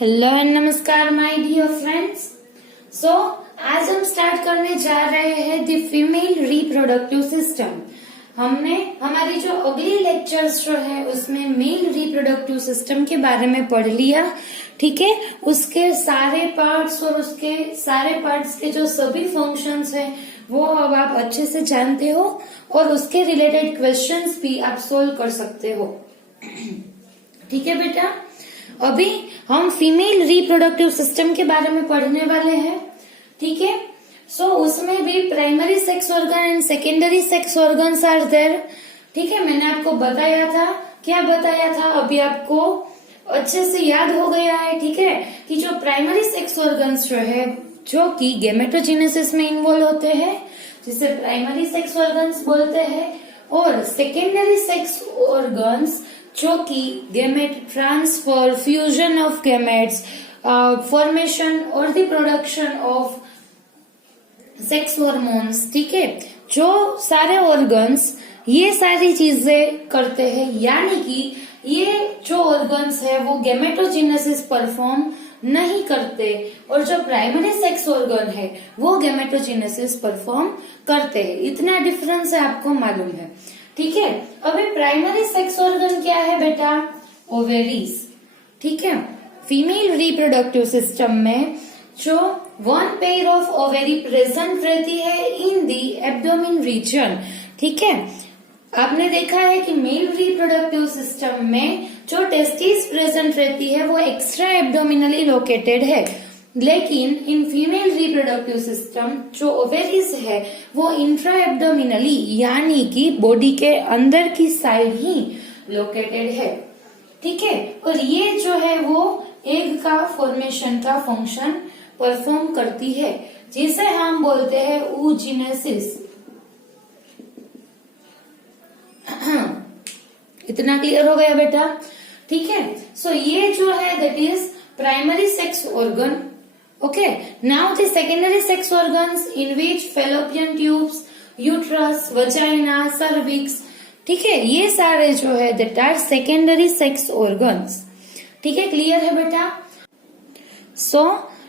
Hello and नमस्कार my dear friends. सो आज हम स्टार्ट करने जा रहे हैं द फीमेल रिप्रोडक्टिव सिस्टम। हमने हमारी जो अगली लेक्चर्स जो है उसमें मेल रिप्रोडक्टिव सिस्टम के बारे में पढ़ लिया, ठीक है। उसके सारे पार्ट्स और उसके सारे पार्ट्स के जो सभी फंक्शंस हैं वो अब आप अच्छे से जानते हो और उसके रिलेटेड क्वेश्चंस भी आप सोल्व कर सकते हो, ठीक है बेटा। अभी हम फीमेल रिप्रोडक्टिव सिस्टम के बारे में पढ़ने वाले हैं, ठीक है। सो उसमें भी primary sex organ and secondary sex organs are there, ठीक है। मैंने आपको बताया था, क्या बताया था अभी आपको अच्छे से याद हो गया है, ठीक है, कि जो प्राइमरी सेक्स ऑर्गन्स जो है जो कि गैमेटोजेनेसिस में इन्वॉल्व होते हैं, जिसे प्राइमरी सेक्स ऑर्गन्स बोलते हैं, और सेकेंडरी सेक्स ऑर्गन्स जो कि gamete transfer, fusion of gametes, formation और the production of sex hormones, ठीक है। जो सारे ऑर्गन्स ये सारी चीजें करते हैं, यानी कि ये जो ऑर्गन्स है वो गैमेटोजेनेसिस परफॉर्म नहीं करते, और जो प्राइमरी सेक्स ऑर्गन है वो गैमेटोजेनेसिस परफॉर्म करते हैं। इतना डिफरेंस है, आपको मालूम है, ठीक है। अभी प्राइमरी सेक्स ऑर्गन क्या है बेटा? ओवेरीज, ठीक है। फीमेल रिप्रोडक्टिव सिस्टम में जो one pair of ovary present रहती है इन दी एब्डोमेन रीजन, ठीक है। आपने देखा है कि मेल रिप्रोडक्टिव सिस्टम में जो टेस्टिस प्रेजेंट रहती है वो एक्स्ट्रा एब्डोमिनली लोकेटेड है, लेकिन इन फीमेल रिप्रोडक्टिव सिस्टम जो ओवेरीज है वो इंट्रा एब्डोमिनली यानी कि बॉडी के अंदर की साइड ही लोकेटेड है, ठीक है। और ये जो है वो एग का फॉर्मेशन का फंक्शन परफॉर्म करती है, जिसे हम बोलते हैं oogenesis। इतना क्लियर हो गया बेटा, ठीक है। सो ये जो है that is primary sex organ, okay. Now the secondary sex organs in which fallopian tubes, uterus, vagina, cervix, ठीक है, ये सारे जो है that are secondary sex organs, ठीक है। क्लियर है बेटा? So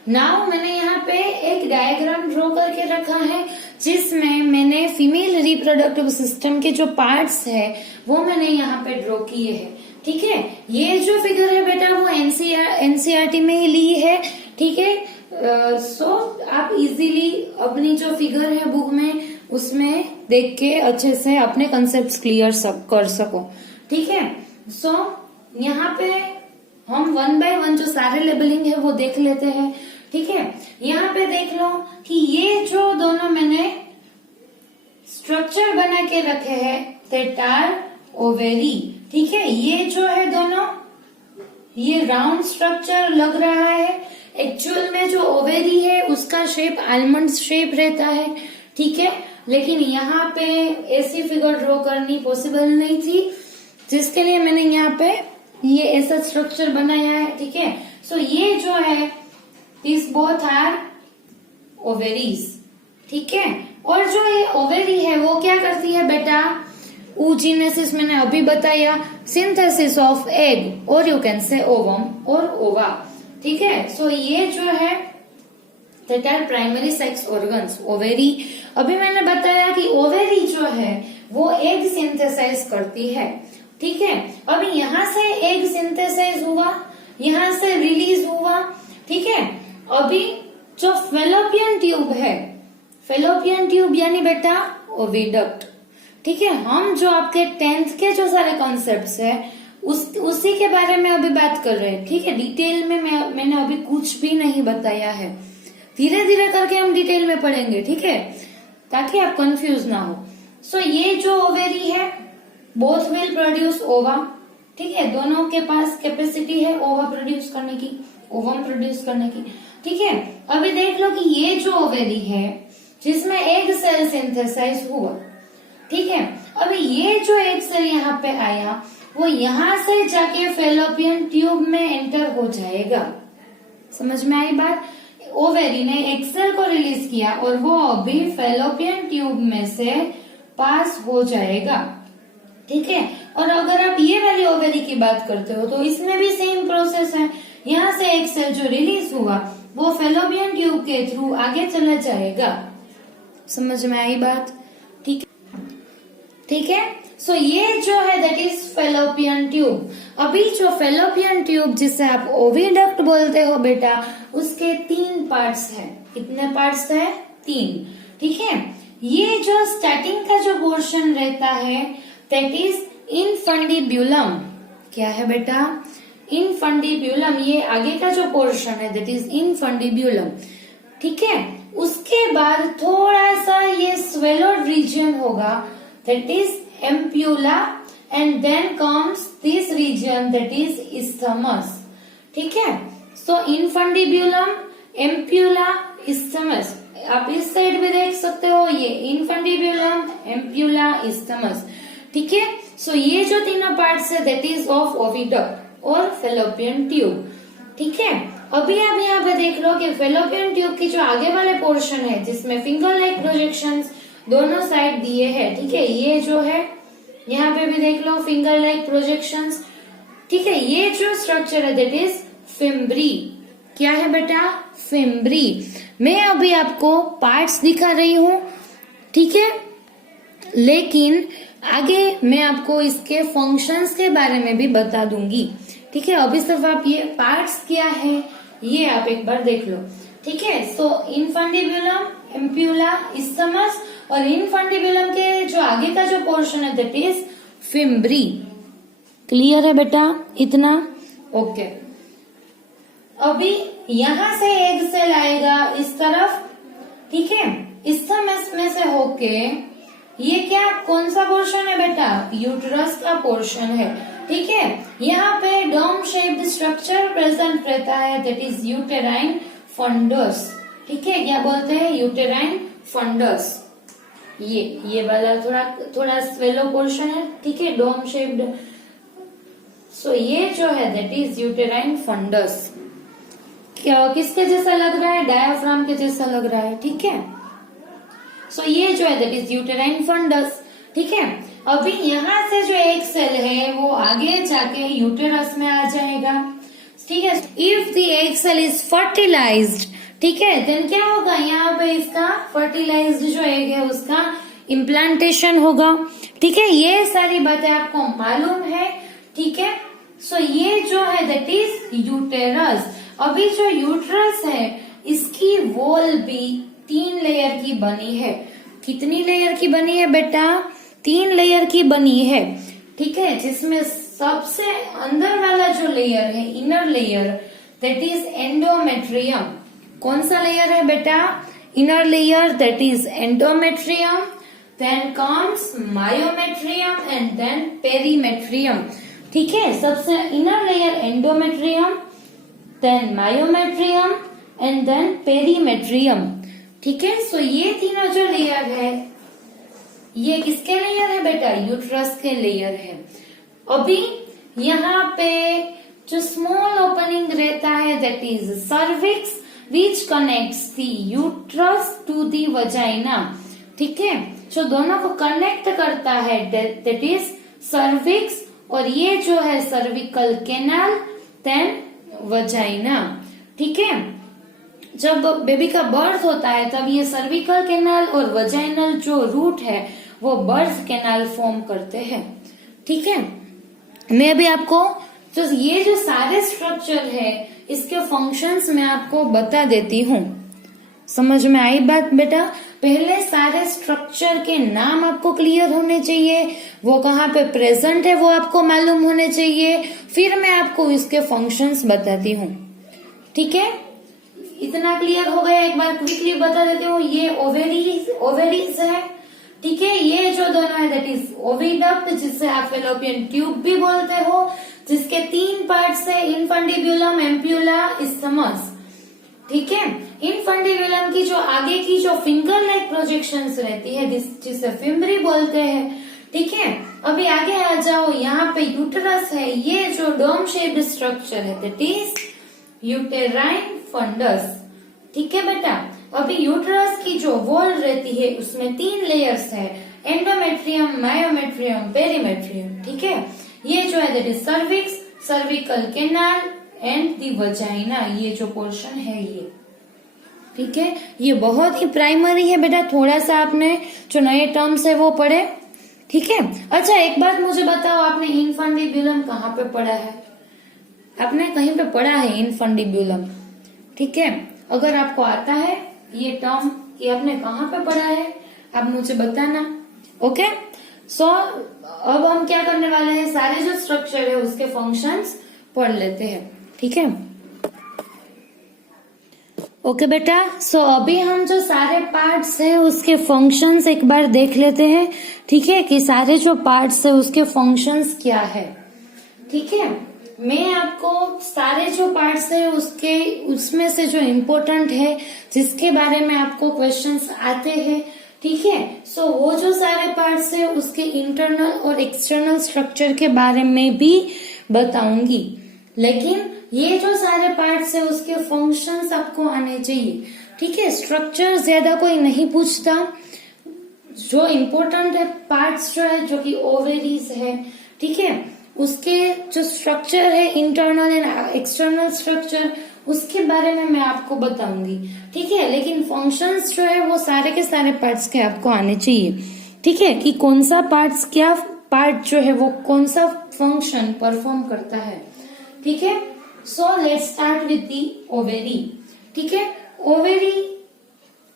now मैंने यहाँ पे एक डायग्राम ड्रॉ करके रखा है जिसमें मैंने फीमेल रिप्रोडक्टिव सिस्टम के जो पार्ट्स है वो मैंने यहाँ पे ड्रॉ किए हैं, ठीक है। ये जो फिगर है बेटा वो एनसीईआरटी में ही ली है, ठीक है। सो आप इजीली अपनी जो फिगर है बुक में उसमें देख के अच्छे से अपने कंसेप्ट क्लियर कर सको, ठीक है। सो यहाँ पे हम वन बाय वन जो सारे लेबलिंग है वो देख लेते हैं, ठीक है। यहाँ पे देख लो कि ये जो दोनों मैंने स्ट्रक्चर बना के रखे हैं दैट आर ओवेरी, ठीक है। ये जो है दोनों ये राउंड स्ट्रक्चर लग रहा है, एक्चुअल में जो ओवेरी है उसका शेप आलमंड शेप रहता है, ठीक है। लेकिन यहाँ पे ऐसी फिगर ड्रॉ करनी पॉसिबल नहीं थी, जिसके लिए मैंने यहाँ पे ये ऐसा स्ट्रक्चर बनाया है, ठीक है। सो ये जो है दिस बोथ आर ओवेरीज, ठीक है। और जो ये ओवेरी है वो क्या करती है बेटा? oogenesis मैंने अभी बताया, सिंथेसिस ऑफ एग और यू कैन से ओवम और ओवा, ठीक है। सो ये जो है that are primary sex organs, ovary. अभी मैंने बताया कि ओवेरी जो है वो एग सिंथेसाइज करती है, ठीक है। अभी यहाँ से एग सिंथेसाइज हुआ, यहाँ से रिलीज हुआ, ठीक है। अभी जो फेलोपियन ट्यूब है, फेलोपियन ट्यूब यानी बेटा ओविडक्ट, ठीक है। हम जो आपके 10th के जो सारे कॉन्सेप्ट्स है उसी के बारे में अभी बात कर रहे हैं, ठीक है। डिटेल में मैंने अभी कुछ भी नहीं बताया है, धीरे धीरे करके हम डिटेल में पढ़ेंगे, ठीक है, ताकि आप कंफ्यूज ना हो। सो ये जो ओवेरी है बोथ विल प्रोड्यूस ओवा, ठीक है। दोनों के पास कैपेसिटी है ओवा प्रोड्यूस करने की, ओवम प्रोड्यूस करने की, ठीक है। अभी देख लो कि ये जो ओवेरी है जिसमें एग सेल सिंथेसाइज हुआ, ठीक है। अभी ये जो एग सेल यहाँ पे आया वो यहाँ से जाके फेलोपियन ट्यूब में एंटर हो जाएगा, समझ में आई बात? ओवेरी ने एग सेल को रिलीज किया और वो अभी फेलोपियन ट्यूब में से पास हो जाएगा, ठीक है। और अगर आप ये वाली ओवेरी की बात करते हो तो इसमें भी सेम प्रोसेस है, यहाँ से एक सेल जो रिलीज हुआ वो फेलोपियन ट्यूब के थ्रू आगे चला जाएगा। समझ में आई बात? ठीक है, ठीक है। सो ये जो है दैट इज फेलोपियन ट्यूब। अभी जो फेलोपियन ट्यूब जिसे आप ओविडक्ट बोलते हो बेटा, उसके 3 पार्ट्स हैं। कितने पार्ट्स है? 3। ठीक है। ये जो स्टार्टिंग का जो पोर्शन रहता है दैट इज इनफंडिब्यूलम। क्या है बेटा? इनफंडिब्यूलम। ये आगे का जो पोर्शन है दैट इज इनफंडिब्यूलम। ठीक है। उसके बाद थोड़ा सा ये स्वेलोड रीजन होगा that is ampulla and then comes this region that is isthmus। ठीक है। So infundibulum, ampulla, isthmus। आप इस साइड भी देख सकते हो, ये इनफंडिब्यूलम, एम्प्यूला, isthmus। ठीक है। सो ये जो तीनों पार्ट्स है दैट इज ऑफ ओविडक्ट और फेलोपियन ट्यूब। ठीक है। अभी आप यहाँ पे देख लो कि फेलोपियन ट्यूब की जो आगे वाले पोर्शन है जिसमें फिंगर लाइक प्रोजेक्शंस दोनों साइड दिए हैं। ठीक है। ये जो है यहाँ पे भी देख लो फिंगर लाइक प्रोजेक्शंस। ठीक है। ये जो स्ट्रक्चर है दैट इज फिम्ब्री। क्या है बेटा? फिम्ब्री। मैं अभी आपको पार्ट्स दिखा रही हूँ। ठीक है। लेकिन आगे मैं आपको इसके फंक्शंस के बारे में भी बता दूंगी। ठीक है। अभी सिर्फ आप ये पार्ट्स क्या है ये आप एक बार देख लो। ठीक है। सो इनफंडिब्यूलम, एम्प्यूला, isthmus और इनफंडिब्यूलम के जो आगे का जो पोर्शन है दैट इज फिम्ब्री। क्लियर है बेटा इतना? ओके। अभी यहाँ से एक सेल आएगा इस तरफ। ठीक है। isthmus में से होके ये क्या कौन सा पोर्शन है बेटा? यूटरस का पोर्शन है। ठीक है। यहाँ पे डोम शेप्ड स्ट्रक्चर प्रेजेंट रहता है दैट इज यूटेराइन फंडस। ठीक है। क्या बोलते हैं? Uterine fundus. ये वाला थोड़ा स्वेलो पोर्शन है। ठीक है। Dome shaped. सो ये जो है दैट इज यूटेराइन फंडस। क्या किसके जैसा लग रहा है? डायाफ्राम के जैसा लग रहा है। ठीक है। सो ये जो है दैट इज यूटेराइन फंडस। ठीक है। अभी यहाँ से जो एक सेल है वो आगे जाके यूटेरस में आ जाएगा। ठीक है। If the egg cell is fertilised, ठीक है, देन क्या होगा? यहाँ पे इसका फर्टिलाइज्ड जो एग है उसका इम्प्लांटेशन होगा। ठीक है। ये सारी बातें आपको मालूम है। ठीक है। सो ये जो है दैट इज यूटेरस। अभी जो यूटरस है इसकी वॉल भी 3 लेयर की बनी है। कितनी लेयर की बनी है बेटा? 3 लेयर की बनी है। ठीक है। जिसमें सबसे अंदर वाला जो लेयर है, inner layer, that is endometrium. कौन सा लेयर है बेटा? Inner layer that is endometrium. Then comes myometrium and then perimetrium. ठीक है। सबसे inner layer endometrium, then myometrium and then perimetrium. ठीक है। सो ये तीनों जो लेयर है ये किसके लेयर है बेटा? यूट्रस के लेयर है। अभी यहाँ पे जो स्मॉल ओपनिंग रहता है that is cervix which connects the uterus to the vagina. ठीक है। जो दोनों को कनेक्ट करता है दैट इज सर्विक्स और ये जो है सर्विकल कैनाल देन वजाइना। ठीक है। जब बेबी का बर्थ होता है तब ये सर्विकल कैनाल और वजाइनल जो रूट है वो बर्थ कैनाल फॉर्म करते हैं। ठीक है। मैं भी आपको ये जो सारे स्ट्रक्चर है इसके फंक्शंस मैं आपको बता देती हूँ। समझ में आई बात बेटा? पहले सारे स्ट्रक्चर के नाम आपको क्लियर होने चाहिए, वो कहाँ पे प्रेजेंट है वो आपको मालूम होने चाहिए, फिर मैं आपको इसके फंक्शंस बताती हूँ। ठीक है। इतना क्लियर हो गया? एक बार क्विकली बता देती हूँ। ये ओवेरीज है। ठीक है। ये जो दोनों है दैट इज ओविडक्ट, जिससे आप फेलोपियन ट्यूब भी बोलते हो, जिसके 3 पार्ट्स है इनफंडिब्यूलम, एम्प्यूला, isthmus। ठीक है। इनफंडिब्यूलम की जो आगे की जो फिंगर लाइक प्रोजेक्शंस रहती है जिसे फिम्ब्री बोलते हैं। ठीक है। अभी आगे आ जाओ। यहाँ पे यूटरस है। ये जो डोम शेप्ड स्ट्रक्चर है दैट इज यूटेराइन फंडस। ठीक है बेटा। अभी यूटरस की जो वॉल रहती है उसमें 3 लेयर्स है, एंडोमेट्रियम, मायोमेट्रियम, पेरीमेट्रियम। ठीक है। ये जो है that is cervix, cervical canal and the vagina, ये जो पोर्शन है ये, ठीक है। ये बहुत ही प्राइमरी है बेटा, थोड़ा सा आपने जो नए टर्म्स है वो पढ़े, ठीक है। अच्छा एक बात मुझे बताओ, आपने इनफंडिब्यूलम कहाँ पे पढ़ा है? आपने कहीं पे पढ़ा है इनफंडिब्यूलम, ठीक है। अगर आपको आता है ये टर्म, ये आपने कहाँ पे पढ़ा है, आप मुझे बताना, ओके। सो अब हम क्या करने वाले हैं, सारे जो स्ट्रक्चर है उसके फंक्शंस पढ़ लेते हैं, ठीक है। ओके बेटा, सो अभी हम जो सारे पार्ट्स हैं उसके फंक्शंस एक बार देख लेते हैं, ठीक है, कि सारे जो पार्ट्स है उसके फंक्शंस क्या है, ठीक है। मैं आपको सारे जो पार्ट्स है उसके उसमें से जो इम्पोर्टेंट है, जिसके बारे में आपको क्वेश्चंस आते हैं, ठीक है, सो वो जो सारे पार्ट्स है उसके इंटरनल और एक्सटर्नल स्ट्रक्चर के बारे में भी बताऊंगी। लेकिन ये जो सारे पार्ट्स है उसके फंक्शंस आपको आने चाहिए, ठीक है। स्ट्रक्चर ज्यादा कोई नहीं पूछता, जो इम्पोर्टेंट है पार्ट्स जो है, जो कि ओवेरीज है, ठीक है, उसके जो स्ट्रक्चर है इंटरनल एंड एक्सटर्नल स्ट्रक्चर, उसके बारे में मैं आपको बताऊंगी, ठीक है। लेकिन फंक्शंस जो है वो सारे के सारे पार्ट्स के आपको आने चाहिए, ठीक है, कि कौन सा पार्ट्स, क्या पार्ट जो है वो कौन सा फंक्शन परफॉर्म करता है, ठीक है। So let's start with the ovary, ठीक है। ओवेरी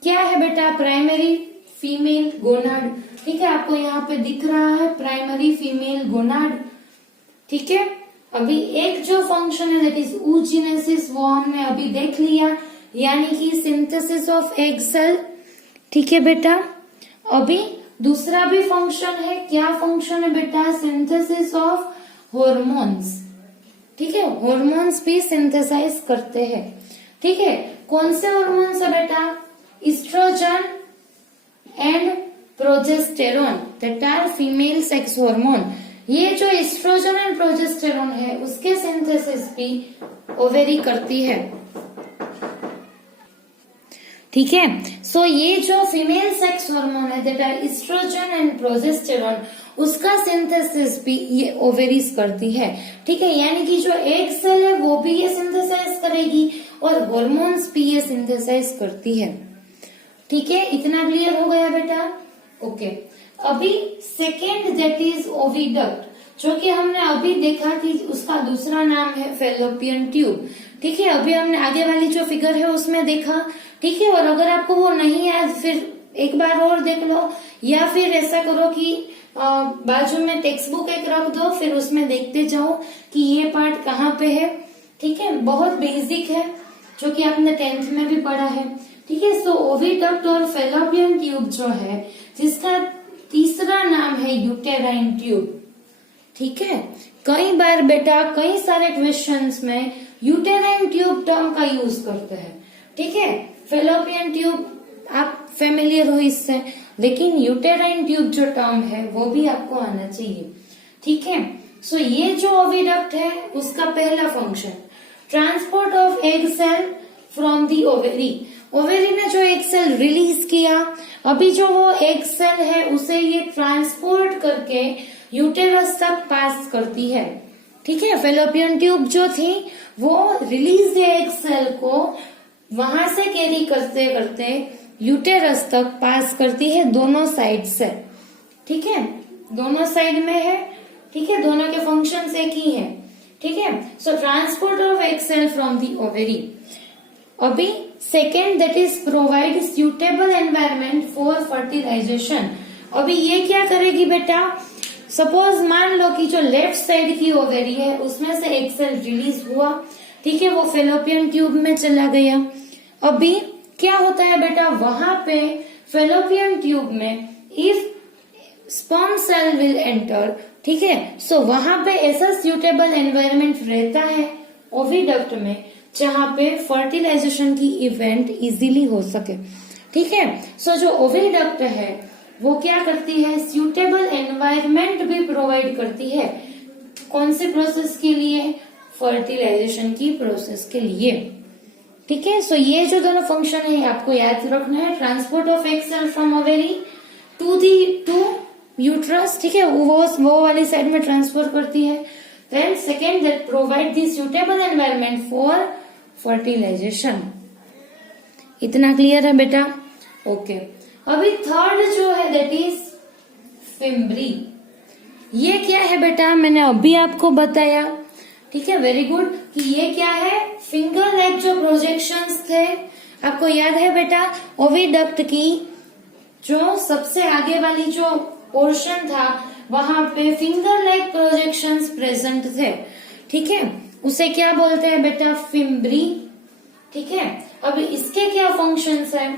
क्या है बेटा? प्राइमरी फीमेल गोनाड, ठीक है, आपको यहाँ पे दिख रहा है प्राइमरी फीमेल गोनाड, ठीक है। अभी एक जो फंक्शन है दैट इज oogenesis, वो हमने अभी देख लिया, यानी कि सिंथेसिस ऑफ एग सेल, ठीक है बेटा। अभी दूसरा भी फंक्शन है, क्या फंक्शन है बेटा? सिंथेसिस ऑफ हॉर्मोन्स, ठीक है, हॉर्मोन्स भी सिंथेसाइज करते हैं, ठीक है। कौन से हॉर्मोन्स है बेटा? Estrogen and progesterone, that are female sex hormone. ये जो इस्ट्रोजन एंड प्रोजेस्टेरोन है उसके सिंथेसिस भी ओवेरी करती है, ठीक है। सो ये जो फीमेल सेक्स हार्मोन है that are estrogen and progesterone, उसका सिंथेसिस भी ये ओवेरीज करती है, ठीक है। यानी कि जो एग सेल है वो भी ये सिंथेसाइज करेगी और हार्मोन्स भी ये सिंथेसाइज करती है, ठीक है। इतना क्लियर हो गया बेटा? ओके। अभी सेकेंड दैट इज ओविडक्ट, जो कि हमने अभी देखा कि उसका दूसरा नाम है फेलोपियन ट्यूब, ठीक है। अभी हमने आगे वाली जो फिगर है उसमें देखा, ठीक है। और अगर आपको वो नहीं याद, फिर एक बार और देख लो, या फिर ऐसा करो कि बाजू में टेक्स्ट बुक एक रख दो, फिर उसमें देखते जाओ कि ये पार्ट कहाँ पे है, ठीक है। बहुत बेसिक है, जो कि आपने 10th में भी पढ़ा है, ठीक है। सो ओविडक्ट और फेलोपियन ट्यूब जो है, जिसका तीसरा नाम है यूटेराइन ट्यूब, ठीक है। कई बार बेटा कई सारे क्वेश्चंस में यूटेराइन ट्यूब टर्म का यूज करते हैं, ठीक है। फेलोपियन ट्यूब आप फेमिलियर हो इससे, लेकिन यूटेराइन ट्यूब जो टर्म है वो भी आपको आना चाहिए, ठीक है। सो ये जो ओविडक्ट है उसका पहला function, transport of egg cell from the ovary. Ovary ने जो एग सेल रिलीज किया, अभी जो वो एग सेल है उसे ये ट्रांसपोर्ट करके यूटेरस तक पास करती है, ठीक है। फेलोपियन ट्यूब जो थी वो रिलीज एग सेल को वहां से कैरी करते करते यूटेरस तक पास करती है, दोनों साइड से, ठीक है। दोनों साइड में है, ठीक है, दोनों के फंक्शन एक ही है, ठीक है। So transport of egg cell from the ovary. अभी second that is provide suitable environment for fertilization. अभी ये क्या करेगी बेटा? सपोज मान लो कि जो लेफ्ट साइड की ओवेरी है उसमें से एग सेल रिलीज हुआ, ठीक है, वो फेलोपियन ट्यूब में चला गया। अभी क्या होता है बेटा? वहां पे फेलोपियन ट्यूब में if sperm cell will enter, ठीक है, सो वहां पे ऐसा सुटेबल एनवायरमेंट रहता है ओविडक्ट में जहां पे फर्टिलाइजेशन की इवेंट इजीली हो सके, ठीक है। सो जो ओविडक्ट है वो क्या करती है? सुटेबल एनवायरमेंट भी प्रोवाइड करती है, कौन से प्रोसेस के लिए? फर्टिलाइजेशन की प्रोसेस के लिए, ठीक है। सो ये जो दोनों फंक्शन है आपको याद रखना है, transport of egg cell from ovary to uterus, ठीक है, वो वाली साइड में ट्रांसफर करती है, Then second, that provide the suitable environment for fertilization. इतना क्लियर है बेटा? ओके अभी थर्ड जो है दैट इज फिम्ब्री. ये क्या है बेटा? मैंने अभी आपको बताया. ठीक है, वेरी गुड. कि ये क्या है? फिंगर लाइक जो प्रोजेक्शंस थे, आपको याद है बेटा ओविडक्ट की जो सबसे आगे वाली जो पोर्शन था वहां पे फिंगर लाइक प्रोजेक्शंस प्रेजेंट थे. ठीक है, उसे क्या बोलते हैं बेटा? फिम्ब्री. ठीक है, अब इसके क्या फंक्शंस है?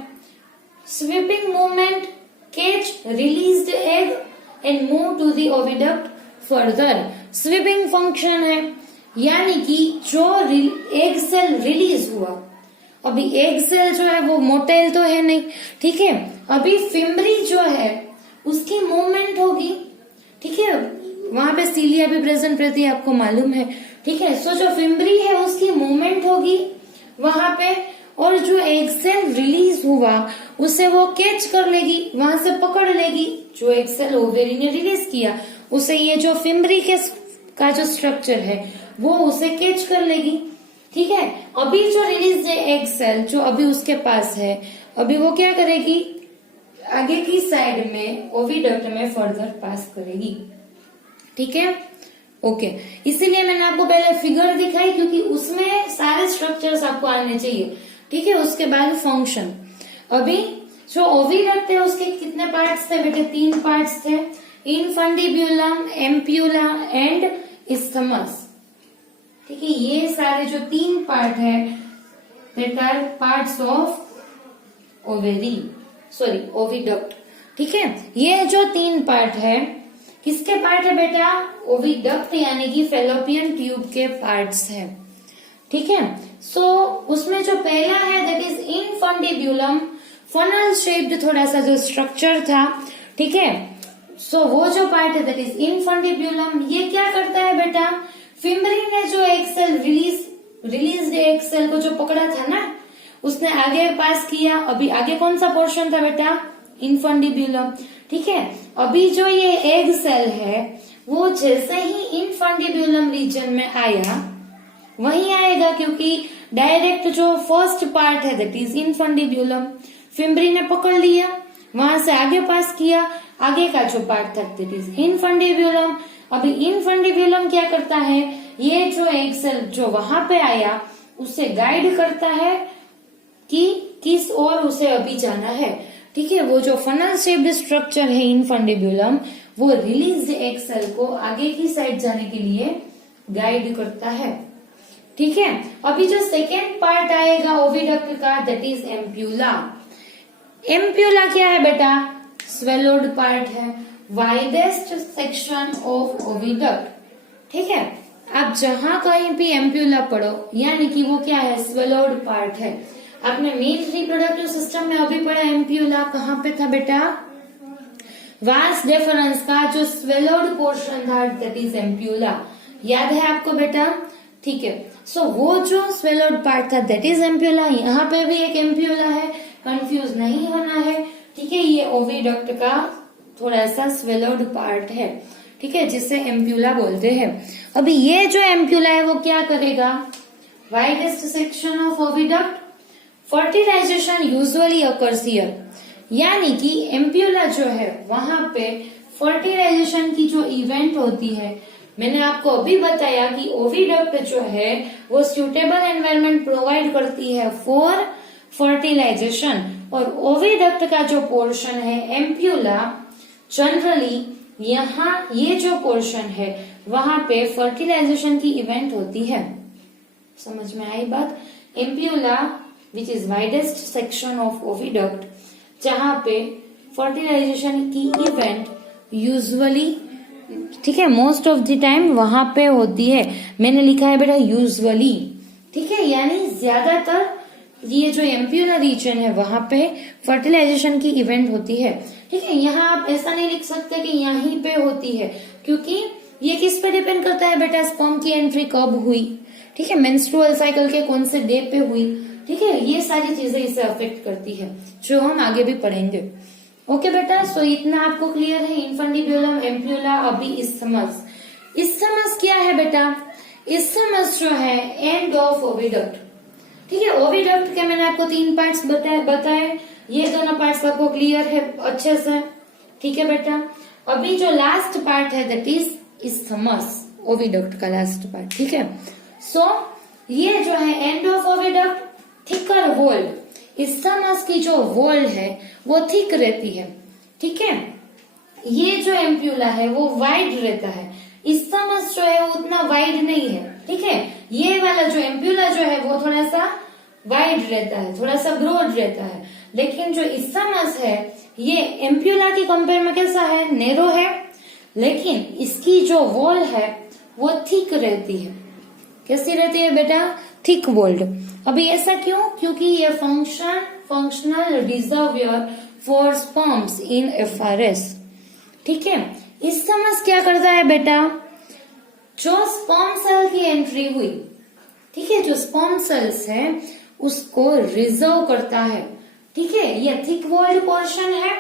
Sweeping movement, catch released egg and move to the oviduct further. Sweeping function है, यानी कि जो एग सेल रिलीज हुआ. अभी एग सेल जो है वो मोटेल तो है नहीं. ठीक है, अभी फिम्ब्री जो है उसकी मूवमेंट होगी. ठीक है, वहां पे सीलिया भी प्रेजेंट रहती है, आपको मालूम है. ठीक है, सो जो फिम्ब्री है उसकी मूवमेंट होगी वहां पे, और जो एग सेल रिलीज हुआ उसे वो कैच कर लेगी, वहां से पकड़ लेगी. जो एग सेल ओवेरी ने रिलीज किया उसे ये जो फिम्ब्री का जो स्ट्रक्चर है वो उसे कैच कर लेगी. ठीक है, अभी जो रिलीज एग सेल जो अभी उसके पास है, अभी वो क्या करेगी? आगे की साइड में ओविडक्ट में फर्दर पास करेगी. ठीक है, ओके. इसीलिए मैंने आपको पहले फिगर दिखाई, क्योंकि उसमें सारे स्ट्रक्चर्स आपको आने चाहिए. ठीक है, उसके बाद फंक्शन. अभी जो ओविडक्ट है उसके कितने पार्ट्स थे बेटे? 3 पार्ट्स थे. Infundibulum, ampulla and isthmus. ठीक है, ये सारे जो 3 पार्ट है that are parts of ovary, sorry oviduct. ठीक है, ये जो 3 पार्ट है किसके पार्ट है बेटा? ओविडक्ट यानी कि फेलोपियन ट्यूब के पार्ट्स है. ठीक है, सो उसमें जो पहला है दैट इज इनफंडिब्यूलम, फनल शेप्ड थोड़ा सा जो स्ट्रक्चर था. ठीक है, सो वो जो पार्ट है दैट इज इनफंडिब्यूलम. ये क्या करता है बेटा? फिम्ब्री ने जो egg cell release egg cell को जो पकड़ा था ना, उसने आगे पास किया. अभी आगे कौन सा पोर्शन था बेटा? इनफंडिब्यूलम. ठीक है, अभी जो ये एग सेल है वो जैसे ही इनफंडिब्यूलम रीजन में आया वहीं आएगा, क्योंकि डायरेक्ट जो फर्स्ट पार्ट है दैट इज इनफंडिब्यूलम, फिम्ब्री ने पकड़ लिया, वहां से आगे पास किया. आगे का जो पार्ट था दैट इज इनफंडिब्यूलम. अभी इनफंडिब्यूलम क्या करता है? ये जो एग सेल जो वहां पे आया उसे गाइड करता है कि किस ओर उसे अभी जाना है. ठीक है, वो जो फनल शेप्ड स्ट्रक्चर है इनफंडिब्यूलम वो रिलीज एग सेल को आगे की साइड जाने के लिए गाइड करता है. ठीक है, अभी जो सेकेंड पार्ट आएगा ओविडक्ट का दैट इज एम्प्यूला. एम्प्यूला क्या है बेटा? स्वेलोड पार्ट है, वाइडेस्ट सेक्शन ऑफ ओविडक्ट. ठीक है, आप जहां कहीं भी एम्प्यूला पढ़ो यानी कि वो क्या है? स्वेलोड पार्ट है. आपने मेन रिप्रोडक्टिव सिस्टम में अभी पढ़ा एम्प्यूला कहाँ पे था बेटा? वास डेफरेंस का जो स्वेलोड पोर्शन था दैट इज एम्प्यूला. याद है आपको बेटा? ठीक है, सो वो जो स्वेलोड पार्ट था दैट इज एम्प्यूला. यहाँ पे भी एक एम्प्यूला है, कंफ्यूज नहीं होना है. ठीक है, ये ओविडक्ट का थोड़ा सा स्वेलोड पार्ट है. ठीक है, जिसे एम्प्यूला बोलते हैं. अभी ये जो एम्प्यूला है वो क्या करेगा? Widest section of oviduct. Fertilization usually occurs here, यानी कि एम्प्यूला जो है वहां पे फर्टिलाइजेशन की जो इवेंट होती है, मैंने आपको अभी बताया कि ओविडक्ट जो है वो सुटेबल एनवायरनमेंट प्रोवाइड करती है फॉर फर्टिलाइजेशन. और ओविडक्ट का जो पोर्शन है एम्प्यूला, जनरली यहाँ ये जो पोर्शन है वहां पे फर्टिलाइजेशन की इवेंट होती है. समझ में आई बात? Ampulla which is widest section of oviduct, जहां पे फर्टिलाइजेशन की इवेंट यूजुअली, ठीक है, मोस्ट ऑफ द टाइम वहां पे होती है. मैंने लिखा है बेटा यूजुअली. ठीक है, यानी ज्यादातर ये जो एम्प्यूला रीजन है वहां पे फर्टिलाइजेशन की इवेंट होती है. ठीक है, यहाँ आप ऐसा नहीं लिख सकते कि यहीं पे होती है, क्योंकि ये किस पे डिपेंड करता है बेटा? स्पर्म की एंट्री कब हुई. ठीक है, मेंस्ट्रुअल साइकिल के कौन से डे पे हुई. ठीक है, ये सारी चीजें इसे अफेक्ट करती है, जो हम आगे भी पढ़ेंगे. ओके बेटा, सो इतना आपको क्लियर है? इनफंडिब्यूलम, एम्प्यूला, अभी इस्थमस. इस्थमस क्या है बेटा? इस्थमस जो है एंड ऑफ ओविडक्ट। ठीक है, ओविडक्ट के मैंने आपको 3 पार्ट्स बताए। ये दोनों पार्ट्स आपको क्लियर है अच्छे से? ठीक है बेटा। अभी जो लास्ट पार्ट है दैट इज इस्थमस, ओविडक्ट का लास्ट पार्ट। ठीक है, सो ये जो है end of oviduct, thicker wall. Isthmus की जो वॉल है वो थिक रहती है। ठीक है, ये जो एम्प्यूला है वो वाइड रहता है, इस्थमस जो है वो उतना वाइड नहीं है। ठीक है, ये वाला जो एम्प्यूला जो है वो थोड़ा सा वाइड रहता है, थोड़ा सा ब्रॉड रहता है, लेकिन जो इस्थमस है ये एम्प्यूला की कंपेयर में कैसा है? नैरो है, लेकिन इसकी जो वॉल है वो थिक रहती है। कैसी रहती है बेटा? Thick walled. अभी ऐसा क्यों? क्योंकि ये functional reservoir for sperms in FRS। ठीक है, इस्थमस क्या करता है बेटा? जो स्पर्म सेल की एंट्री हुई, ठीक है, जो स्पर्म सेल्स है उसको रिजर्व करता है। ठीक है, ये थिक वॉल्ड पोर्शन है,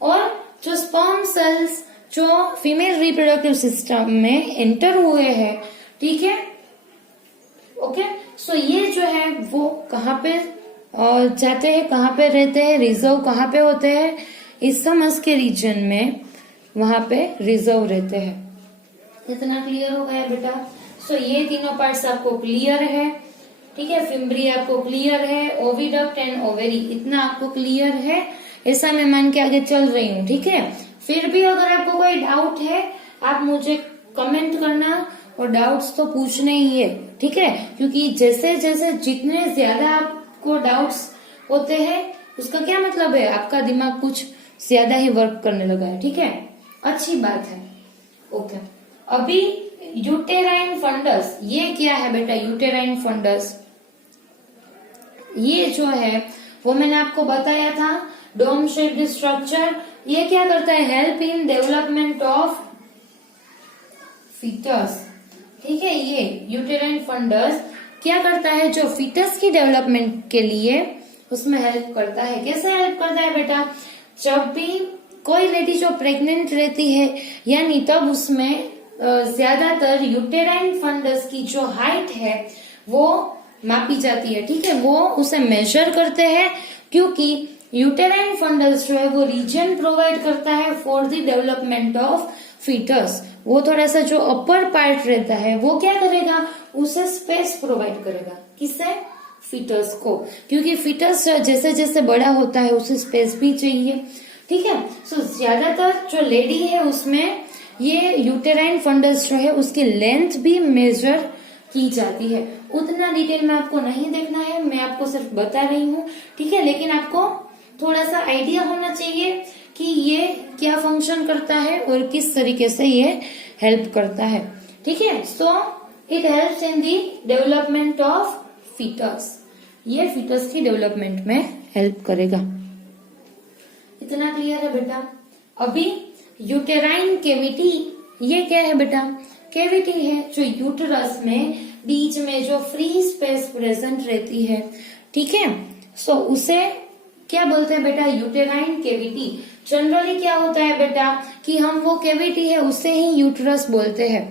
और जो स्पर्म सेल्स जो फीमेल रिप्रोडक्टिव सिस्टम में एंटर हुए हैं, ठीक है, ओके, सो ये जो है वो कहाँ पे जाते हैं, कहाँ पे रहते हैं, रिजर्व कहाँ पे होते हैं? इस्थमस के रीजन में, वहां पे रिजर्व रहते हैं। इतना क्लियर हो गया बेटा? सो ये तीनों पार्ट्स आपको क्लियर है। ठीक है, फिम्ब्री आपको क्लियर है, ओविडक्ट एंड ओवेरी इतना आपको क्लियर है, ऐसा मैं मान के आगे चल रही हूँ। ठीक है, फिर भी अगर आपको कोई डाउट है आप मुझे कमेंट करना, और डाउट्स तो पूछने ही है। ठीक है, क्योंकि जैसे जैसे जितने ज्यादा आपको डाउट्स होते हैं उसका क्या मतलब है? आपका दिमाग कुछ ज्यादा ही वर्क करने लगा है। ठीक है, अच्छी बात है। ओके, अभी यूटेराइन फंडस, ये क्या है बेटा? यूटेराइन फंडस ये जो है वो मैंने आपको बताया था, डोम शेप्ड स्ट्रक्चर। ये क्या करता है? Help in development of fetus. ठीक है, ये यूटेराइन फंडस क्या करता है? जो फीटस की डेवलपमेंट के लिए उसमें हेल्प करता है। कैसे हेल्प करता है बेटा? जब भी कोई लेडी जो प्रेग्नेंट रहती है, यानी तब उसमें ज्यादातर यूटेराइन फंडस की जो हाइट है वो मापी जाती है। ठीक है, वो उसे मेजर करते हैं, क्योंकि यूटेराइन फंडस जो है वो रीजन प्रोवाइड करता है for the development of fetus. वो थोड़ा सा जो अपर पार्ट रहता है वो क्या करेगा? उसे स्पेस प्रोवाइड करेगा। किसे? फीटस को, क्योंकि फीटस जैसे जैसे बड़ा होता है उसे स्पेस भी चाहिए। ठीक है, सो ज्यादातर जो लेडी है उसमें ये यूटेराइन फंडस जो है उसकी लेंथ भी मेजर की जाती है। उतना डिटेल में आपको नहीं देखना है, मैं आपको सिर्फ बता रही हूँ। ठीक है, लेकिन आपको थोड़ा सा आइडिया होना चाहिए कि ये क्या फंक्शन करता है और किस तरीके से ये हेल्प करता है। ठीक है, so it helps in the development of fetus. ये फीटस की डेवलपमेंट में हेल्प करेगा। इतना क्लियर है बेटा? अभी यूटेराइन केविटी, ये क्या है बेटा? केविटी है जो यूटरस में बीच में जो फ्री स्पेस प्रेजेंट रहती है। ठीक है, सो उसे क्या बोलते हैं बेटा? Uterine cavity. जनरली क्या होता है बेटा कि हम वो केविटी है उसे ही यूटरस बोलते हैं।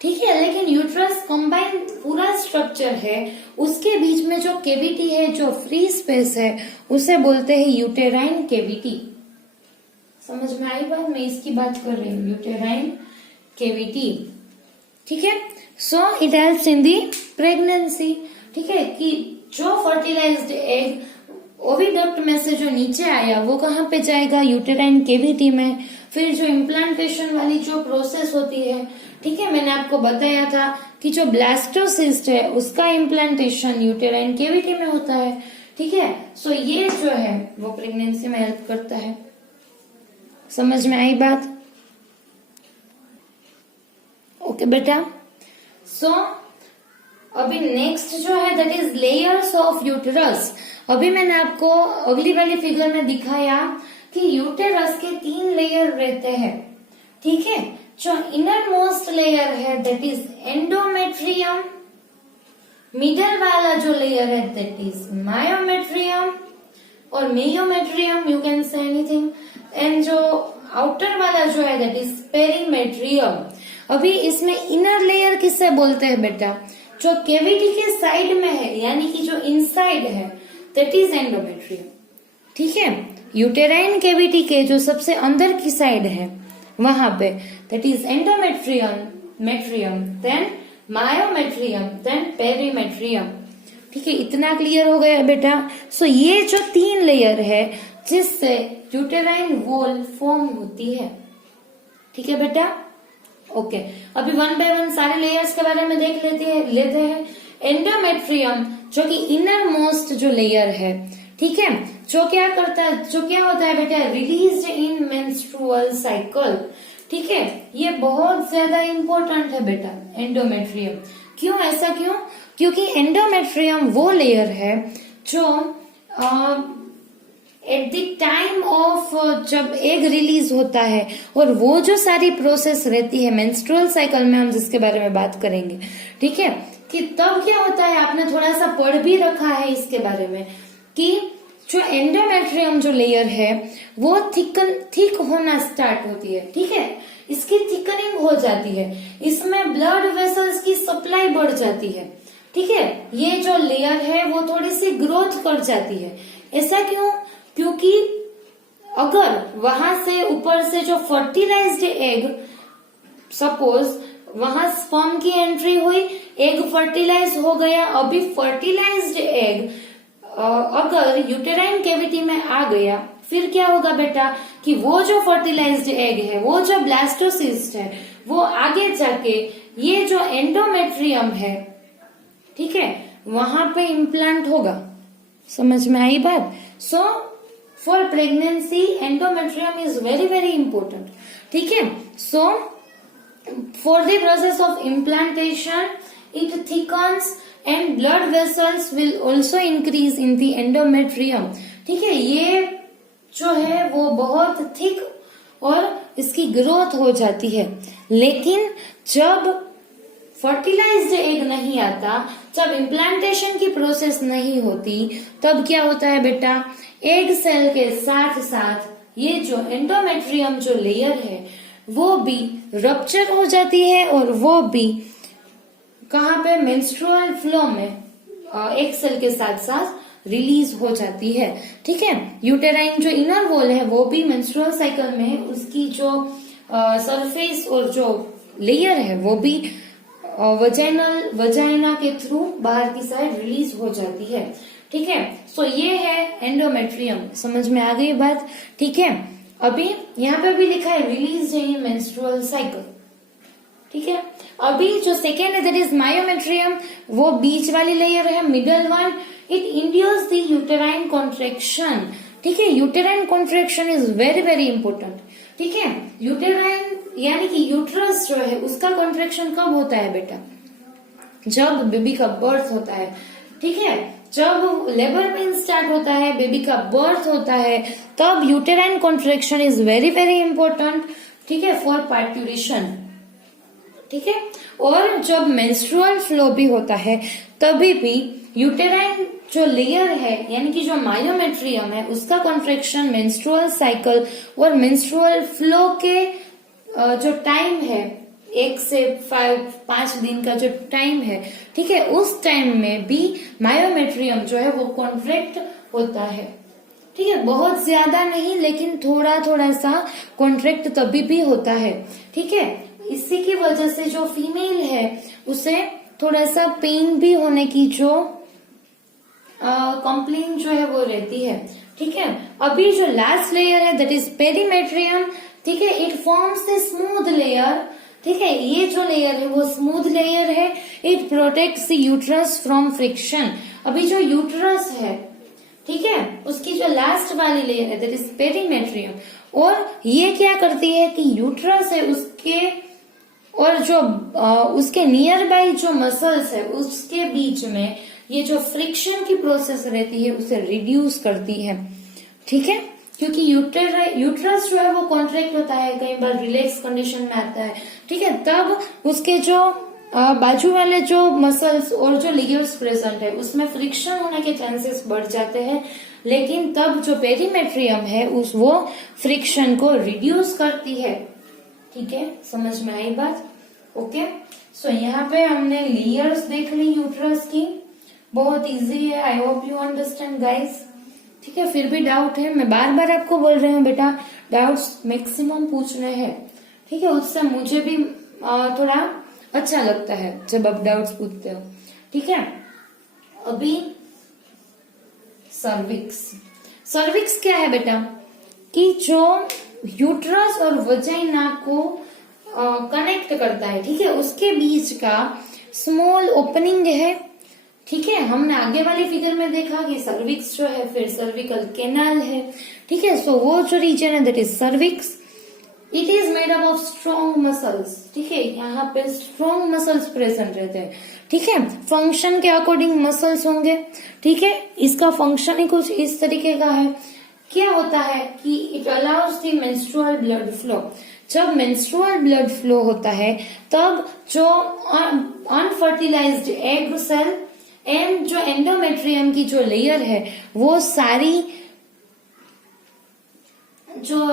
ठीक है, लेकिन यूटरस कंबाइन पूरा स्ट्रक्चर है, उसके बीच में जो केविटी है, जो फ्री स्पेस है, उसे बोलते हैं यूटेराइन केविटी। समझ में आई बात? मैं इसकी बात कर रही हूँ, यूटेराइन केविटी। ठीक है, so it helps in the pregnancy. ठीक है, कि जो फर्टिलाइज्ड एग ओविडक्ट में से जो नीचे आया वो कहाँ पे जाएगा? यूटेराइन केविटी में। फिर जो इम्प्लांटेशन वाली जो प्रोसेस होती है, ठीक है, मैंने आपको बताया था कि जो ब्लास्टोसिस्ट है उसका इम्प्लांटेशन यूटेराइन केविटी में होता है। ठीक है, सो ये जो है वो प्रेगनेंसी में हेल्प करता है। समझ में आई बात? ओके बेटा, सो अभी नेक्स्ट जो है that is layers of uterus. अभी मैंने आपको अगली वाली फिगर में दिखाया कि यूटेरस के 3 लेयर रहते हैं। ठीक है, जो इनर मोस्ट लेयर है दैट इज एंडोमेट्रियम, मिडल वाला जो लेयर है दैट इज मायोमेट्रियम और myometrium, you can say anything, and जो आउटर वाला जो है दैट इज पेरीमेट्रियम। अभी इसमें इनर लेयर किससे बोलते हैं बेटा? जो कैविटी के साइड में है, यानी कि जो इनसाइड है, दैट इज एंडोमेट्रियम। ठीक है, यूटेराइन कैविटी के जो सबसे अंदर की साइड है वहां पे, that is endometrium, then myometrium, then perimetrium. ठीक है, इतना क्लियर हो गया बेटा। सो ये जो 3 लेयर है जिससे यूटेराइन वॉल फॉर्म होती है। ठीक है बेटा, ओके। अभी 1 बाय 1 सारे लेयर्स के बारे में देख लेते हैं। एंडोमेट्रियम जो कि इनर मोस्ट जो लेयर है, ठीक है, जो क्या होता है बेटा? रिलीज इन मेंस्ट्रुअल साइकिल। ठीक है, ये बहुत ज्यादा इंपॉर्टेंट है बेटा एंडोमेट्रियम। क्यों, ऐसा क्यों? क्योंकि एंडोमेट्रियम वो लेयर है जो एट द टाइम ऑफ जब एग रिलीज होता है और वो जो सारी प्रोसेस रहती है मेंस्ट्रुअल साइकिल में, हम जिसके बारे में बात करेंगे, ठीक है, कि तब क्या होता है, आपने थोड़ा सा पढ़ भी रखा है इसके बारे में, कि जो एंडोमेट्रियम जो लेयर है वो थिक होना स्टार्ट होती है। ठीक है, इसकी थिकनिंग हो जाती है, इसमें ब्लड वेसल्स की सप्लाई बढ़ जाती है। ठीक है, ये जो लेयर है वो थोड़ी सी ग्रोथ कर जाती है। ऐसा क्यों? क्योंकि अगर वहां से ऊपर से जो फर्टिलाइज्ड एग, सपोज वहां स्पर्म की एंट्री हुई, एग फर्टिलाइज हो गया, अभी फर्टिलाइज्ड एग अगर यूटेराइन कैविटी में आ गया, फिर क्या होगा बेटा कि वो जो फर्टिलाइज्ड एग है, वो जो ब्लास्टोसिस्ट है, वो आगे जाके ये जो एंडोमेट्रियम है, ठीक है, वहां पे इम्प्लांट होगा। समझ में आई बात? So for pregnancy endometrium is very very important. ठीक है, so for the process of implantation it thickens and blood vessels will also increase in the endometrium. ठीक है, ये जो है वो बहुत थिक और इसकी ग्रोथ हो जाती है। लेकिन जब फर्टिलाइज्ड एग नहीं आता, जब इम्प्लांटेशन की प्रोसेस नहीं होती, तब क्या होता है बेटा? एग सेल के साथ साथ ये जो एंडोमेट्रियम जो लेयर है वो भी रप्चर हो जाती है और वो भी कहाँ पे? मेंस्ट्रुअल फ्लो में एग सेल के साथ साथ रिलीज हो जाती है। ठीक है, यूटेराइन जो इनर वॉल है वो भी मेंस्ट्रुअल साइकिल में उसकी जो सरफेस और जो लेयर है वो भी वजाइना के थ्रू बाहर की साइड रिलीज हो जाती है। ठीक है, सो ये है एंडोमेट्रियम। समझ में आ गई बात? ठीक है, अभी यहाँ पे भी लिखा है रिलीज इन मेंस्ट्रुअल साइकिल। ठीक है, अभी जो सेकेंड है दैट इज मायोमेट्रियम, वो बीच वाली लेयर है, middle one, it induce the uterine contraction. ठीक है, uterine contraction is very very important. ठीक है, यूटेराइन यानी कि यूट्रस जो है उसका कॉन्ट्रेक्शन कब होता है बेटा? जब बेबी का बर्थ होता है। ठीक है, जब लेबर पेन स्टार्ट होता है, बेबी का बर्थ होता है, तब uterine contraction is very very important. ठीक है, फॉर पार्ट्यूरेशन। ठीक है, और जब मेंस्ट्रुअल फ्लो भी होता है तभी भी यूटेराइन जो लेयर है यानी कि जो मायोमेट्रियम है उसका कॉन्ट्रेक्शन मेंस्ट्रुअल साइकिल और मेंस्ट्रुअल फ्लो के जो टाइम है 1 से 5 दिन का जो टाइम है, ठीक है, उस टाइम में भी मायोमेट्रियम जो है वो कॉन्ट्रैक्ट होता है। ठीक है, बहुत ज्यादा नहीं लेकिन थोड़ा थोड़ा सा कॉन्ट्रैक्ट तभी भी होता है। ठीक है, इसी की वजह से जो फीमेल है उसे थोड़ा सा पेन भी होने की जो कंप्लेन जो है वो रहती है। ठीक है, अभी जो लास्ट लेयर है दैट इज पेरीमेट्रियम। ठीक है, it forms the smooth layer. ठीक है, ये जो लेयर है वो स्मूथ लेयर है। It protects the uterus from friction. अभी जो यूट्रस है, ठीक है, उसकी जो लास्ट वाली लेयर है दैट इज पेरीमेट्रियम, और ये क्या करती है कि यूट्रस है उसके और जो उसके नियर बाई जो मसल्स है उसके बीच में ये जो फ्रिक्शन की प्रोसेस रहती है उसे रिड्यूस करती है। ठीक है, क्योंकि यूट्रस जो है वो कॉन्ट्रैक्ट होता है, कई बार रिलैक्स कंडीशन में आता है। ठीक है, तब उसके जो बाजू वाले जो मसल्स और जो लिगर्स प्रेजेंट है उसमें फ्रिक्शन होने के चांसेस बढ़ जाते हैं, लेकिन तब जो पेरीमेट्रियम है वो फ्रिक्शन को रिड्यूस करती है। ठीक है, समझ में आई बात? ओके, सो यहाँ पे हमने लेयर्स देख ली यूट्रस की, बहुत इजी है, I hope you understand guys. ठीक है, फिर भी डाउट है, मैं बार बार आपको बोल रही हूँ बेटा, डाउट्स मैक्सिमम पूछने हैं। ठीक है, उससे मुझे भी थोड़ा अच्छा लगता है जब आप डाउट्स पूछते हो। ठीक है, अभी सर्विक्स। सर्विक्स क्या है बेटा, कि जो यूट्रस और वजाइना को कनेक्ट करता है, ठीक है, उसके बीच का स्मॉल ओपनिंग है। ठीक है, हमने आगे वाली फिगर में देखा कि सर्विक्स जो है, फिर सर्विकल कैनाल है। ठीक है, सो वो जो रीजन है that is cervix. It is made up of strong muscles. ठीक है, यहाँ पे स्ट्रॉन्ग मसल्स प्रेजेंट रहते हैं। ठीक है, फंक्शन के अकॉर्डिंग मसल्स होंगे। ठीक है, इसका फंक्शन ही कुछ इस तरीके का है। क्या होता है कि it allows the menstrual blood flow. जब मेंस्ट्रुअल ब्लड फ्लो होता है तब जो अनफर्टिलाइज्ड एग सेल एंड जो एंडोमेट्रियम की जो लेयर है वो सारी जो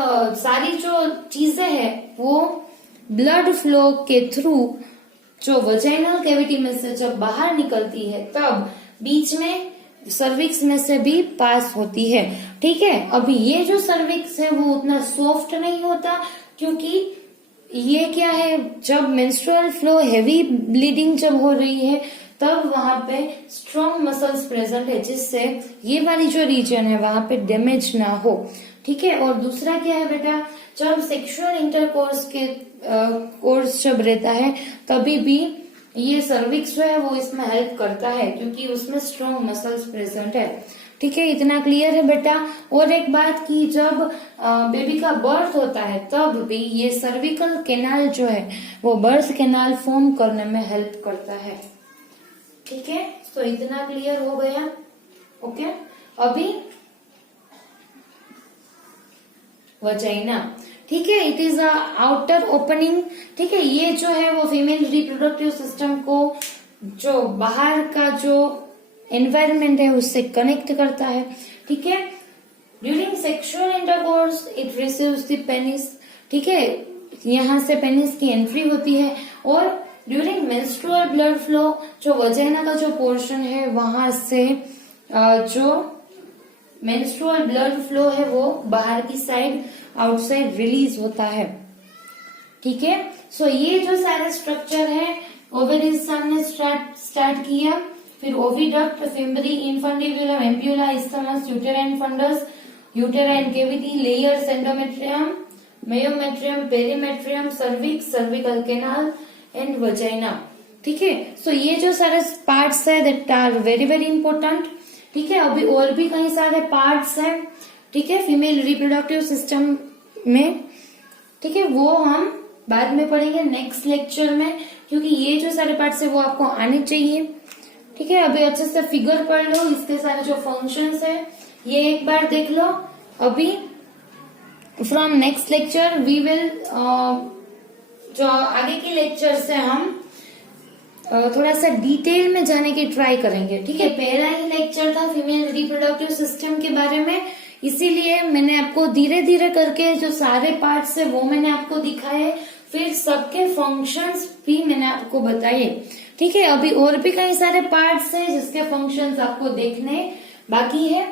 चीजें हैं वो ब्लड फ्लो के थ्रू जो वजाइनल कैविटी में से जब बाहर निकलती है तब बीच में सर्विक्स में से भी पास होती है। ठीक है, अभी ये जो सर्विक्स है वो उतना सॉफ्ट नहीं होता, क्योंकि ये क्या है, जब मेंस्ट्रुअल फ्लो हैवी ब्लीडिंग जब हो रही है तब वहां पे स्ट्रॉन्ग मसल्स प्रेजेंट है, जिससे ये वाली जो रीजन है वहां पे डैमेज ना हो। ठीक है, और दूसरा क्या है बेटा, जब सेक्सुअल इंटरकोर्स के कोर्स जब रहता है तभी भी ये सर्विक्स जो है वो इसमें हेल्प करता है, क्योंकि उसमें स्ट्रॉन्ग मसल्स प्रेजेंट है। ठीक है, इतना क्लियर है बेटा। और एक बात की, जब बेबी का बर्थ होता है तब भी ये सर्विकल कैनाल जो है वो बर्थ कैनाल फॉर्म करने में हेल्प करता है। ठीक है, तो इतना क्लियर हो गया। ओके, अभी वजाइना। ठीक है, it is a outer opening. ठीक है, ये जो है वो फीमेल रिप्रोडक्टिव सिस्टम को जो बाहर का जो एनवायरनमेंट है उससे कनेक्ट करता है। ठीक है, during sexual intercourse it receives the penis. ठीक है, यहाँ से पेनिस की एंट्री होती है, और ड्यूरिंग मेंस्ट्रुअल ब्लड फ्लो जो वजाइना का जो पोर्शन है वहां से जो मेंस्ट्रुअल ब्लड फ्लो है वो बाहर की साइड आउटसाइड रिलीज होता है। ठीक है, सो ये जो सारे स्ट्रक्चर है, ओवेरिज से हमने स्टार्ट किया, फिर oviduct, fimbriae, infundibulum, ampulla, isthmus, uterine fundus, uterine cavity, layers, endometrium, myometrium, perimetrium, cervix, cervical canal and vagina. ठीक है, सो ये जो सारे पार्ट्स है that are very very important. ठीक है, अभी और भी कई सारे पार्ट्स हैं। ठीक है, फीमेल रिप्रोडक्टिव सिस्टम में। ठीक है, वो हम बाद में पढ़ेंगे नेक्स्ट लेक्चर में, क्योंकि ये जो सारे पार्ट्स है वो आपको आने चाहिए। ठीक है, अभी अच्छे से फिगर पढ़ लो, इसके सारे जो फंक्शंस है ये एक बार देख लो। अभी from next lecture we will जो आगे के लेक्चर से हम थोड़ा सा डिटेल में जाने की ट्राई करेंगे। ठीक है, पहला ही लेक्चर था फीमेल रिप्रोडक्टिव सिस्टम के बारे में, इसीलिए मैंने आपको धीरे धीरे करके जो सारे पार्ट्स है वो मैंने आपको दिखाए, फिर सबके फंक्शंस भी मैंने आपको बताए। ठीक है, अभी और भी कई सारे पार्ट्स हैं जिसके फंक्शंस आपको देखने बाकी है।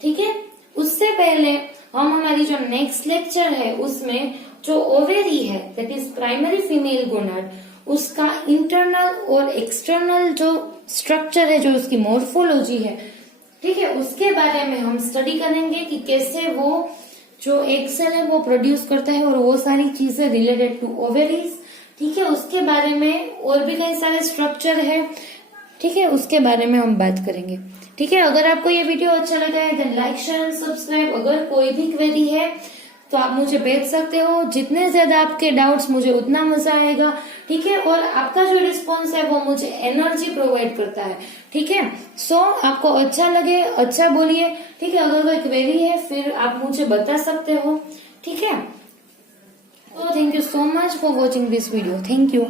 ठीक है, उससे पहले हम हमारी जो नेक्स्ट लेक्चर है उसमें जो ओवेरी है that is primary female gonad, उसका इंटरनल और एक्सटर्नल जो स्ट्रक्चर है, जो उसकी मोर्फोलॉजी है, ठीक है, उसके बारे में हम स्टडी करेंगे कि कैसे वो जो एग सेल है वो प्रोड्यूस करता है और वो सारी चीजें रिलेटेड टू ओवेरीज। ठीक है, उसके बारे में और भी कई सारे स्ट्रक्चर है। ठीक है, उसके बारे में हम बात करेंगे। ठीक है, अगर आपको ये वीडियो अच्छा लगा है then like share and subscribe. अगर कोई भी क्वेरी है तो आप मुझे भेज सकते हो, जितने ज्यादा आपके डाउट्स मुझे उतना मजा आएगा। ठीक है, और आपका जो रिस्पॉन्स है वो मुझे एनर्जी प्रोवाइड करता है। ठीक है, सो आपको अच्छा लगे अच्छा बोलिए। ठीक है, अगर कोई क्वेरी है फिर आप मुझे बता सकते हो। ठीक है, तो thank you so much for watching this video. Thank you.